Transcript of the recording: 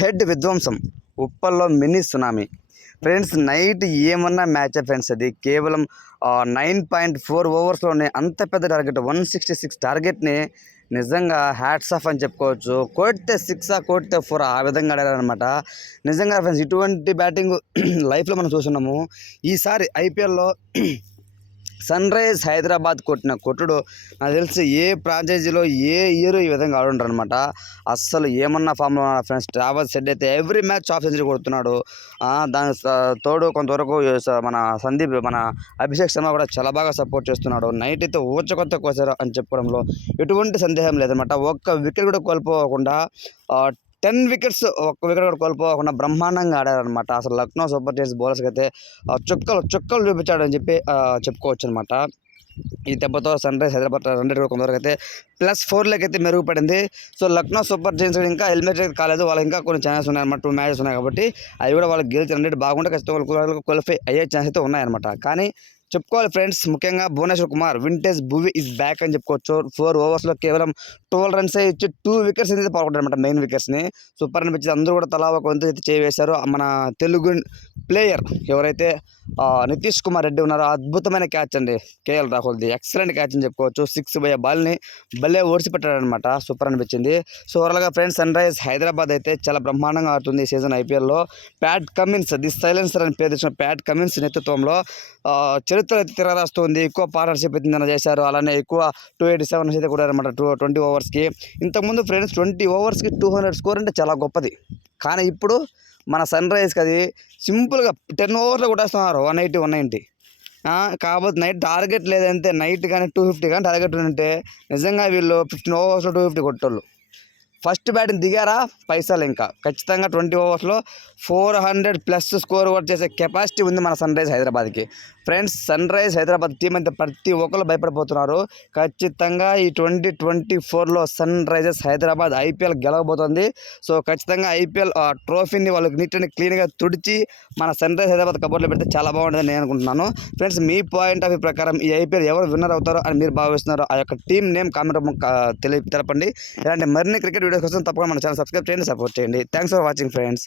Head విధ్వంసం, ఉప్పల్లో mini tsunami. Friends night ఏమన్నా match friends, అది కేవలం 9.4 ఓవర్స్లోనే అంత పెద్ద టార్గెట్ 166 టార్గెట్ని నిజంగా హ్యాట్స్ ఆఫ్ అని చెప్పుకోవచ్చు. కొడితే 6 కొడితే 4 ఆ విధంగా ఆడారనమాట. నిజంగా ఫ్రెండ్స్ ఇటువంటి బ్యాటింగ్ లైఫ్లో మనం చూస్తున్నాము. ఈసారి ఐపీఎల్లో సన్ రైజ్ హైదరాబాద్ కొట్టిన కొట్టుడు నాకు తెలిసి ఏ ఫ్రాంచైజీలో ఏ ఇయర్ ఈ విధంగా ఆడుంటారు అనమాట. అస్సలు ఏమన్నా ఫామ్లో ఉన్నాడు ఫ్రెండ్స్. ట్రావెల్స్ హెడ్ అయితే ఎవ్రీ మ్యాచ్ హాఫ్ సెంచరీ కొడుతున్నాడు. దాని తోడు కొంతవరకు మన సందీప్, మన అభిషేక్ శర్మ కూడా చాలా బాగా సపోర్ట్ చేస్తున్నాడు. నైట్ అయితే ఊచకొత్త కోసారు అని చెప్పుకోవడంలో ఎటువంటి సందేహం లేదనమాట. ఒక్క వికెట్ కూడా కోల్పోకుండా 10 వికెట్స్, ఒక్క వికెట్ కూడా కోల్పోకుండా బ్రహ్మాండంగా ఆడారనమాట. అసలు లక్నో సూపర్ జైంట్స్ బౌలర్స్కి అయితే చుక్కలు చూపించాడని చెప్పి చెప్పుకోవచ్చు అనమాట. ఈ దెబ్బతో sun rise Hyderabad run rate కూడా కొంతవరకు అయితే +4 అయితే మెరుగుపడింది. సో లక్నో సూపర్ జైంట్స్ ఇంకా ఎలిమినేట్ కాలేదు. వాళ్ళకి ఇంకా కొన్ని ఛాన్సెస్ ఉన్నాయన్నమాట. 2 మ్యాచెస్ ఉన్నాయి కాబట్టి అవి కూడా వాళ్ళకి గెలిచి రన్ రేట్ బాగుంటే ఖచ్చితంగా క్వాలిఫై అయ్యే ఛాన్స్ అయితే ఉన్నాయన్నమాట. కానీ చెప్పుకోవాలి ఫ్రెండ్స్, ముఖ్యంగా Bhuvneshwar Kumar vintage Bhuvi is back అని చెప్పుకోవచ్చు. 4 ఓవర్స్లో కేవలం 12 రన్స్ ఇచ్చి 2 వికెట్స్ అయితే పాల్గొంటారు అనమాట. మెయిన్ వికెట్స్ని సూపర్ అనిపించింది. అందరూ కూడా తలా ఒక వంతు అయితే చేవేశారు. మన తెలుగు ప్లేయర్ ఎవరైతే నితీష్ కుమార్ రెడ్డి ఉన్నారో అద్భుతమైన క్యాచ్ అండి కేఎల్ రాహుల్ది. ఎక్సలెంట్ క్యాచ్ అని చెప్పుకోవచ్చు. 6 పోయే బాల్ని భలే ఓడిచిపెట్టాడనమాట. సూపర్ అనిపించింది. సో ఓవరాల్గా ఫ్రెండ్స్ సన్ రైజ్ హైదరాబాద్ అయితే చాలా బ్రహ్మాండంగా ఆడుతుంది ఈ సీజన్ ఐపీఎల్లో. ప్యాట్ కమిన్స్, ది సైలెన్సర్ అని పేరు తెచ్చిన ప్యాట్ కమిన్స్ నేతృత్వంలో చరిత్ర అయితే తిరగరాస్తుంది. ఎక్కువ పార్ట్నర్షిప్ అయితే చేశారు. అలానే ఎక్కువ 287 అయితే కూడా అనమాట 20 ఓవర్స్కి. ఇంతకుముందు ఫ్రెండ్స్ 20 ఓవర్స్కి 200 స్కోర్ అంటే చాలా గొప్పది. కానీ ఇప్పుడు మన సన్ రైజ్కి అది సింపుల్గా 10 ఓవర్లో కొట్టేస్తున్నారు 180, 190. కాకపోతే నైట్ టార్గెట్ లేదంటే నైట్ కానీ 250 కానీ టార్గెట్ ఉంటే నిజంగా వీళ్ళు 15 ఓవర్స్లో 250 కొట్టోళ్ళు. ఫస్ట్ బ్యాటింగ్ దిగారా పైసలు ఇంకా ఖచ్చితంగా 20 ఓవర్స్లో 400+ స్కోర్ కూడా చేసే కెపాసిటీ ఉంది మన సన్ రైజ్ హైదరాబాద్కి. Friends sun rise Hyderabad team అయితే ప్రతి ఒక్కరు భయపడిపోతున్నారు. ఖచ్చితంగా ఈ 2024లో సన్ రైజర్స్ హైదరాబాద్ ఐపీఎల్ గెలవబోతుంది. సో ఖచ్చితంగా ఐపీఎల్ ట్రోఫీని వాళ్ళకి నీట్ అండ్ క్లీన్గా తుడిచి మన సన్ రైజ్ హైదరాబాద్ కబోర్డ్లో పెడితే చాలా బాగుంటుందని నేను అనుకుంటున్నాను. Friends me point of view ప్రకారం ఈ ఐపీఎల్ ఎవరు విన్నర్ అవుతారో అని మీరు భావిస్తున్నారు, ఆ యొక్క టీం నేమ్ కామెంట్ తెలపండి. ఇలాంటి మరిన్ని క్రికెట్ వీడియోస్ కోసం తప్పకుండా మన ఛానల్ సబ్స్క్రైబ్ చేయండి, సపోర్ట్ చేయండి. Thanks for watching friends.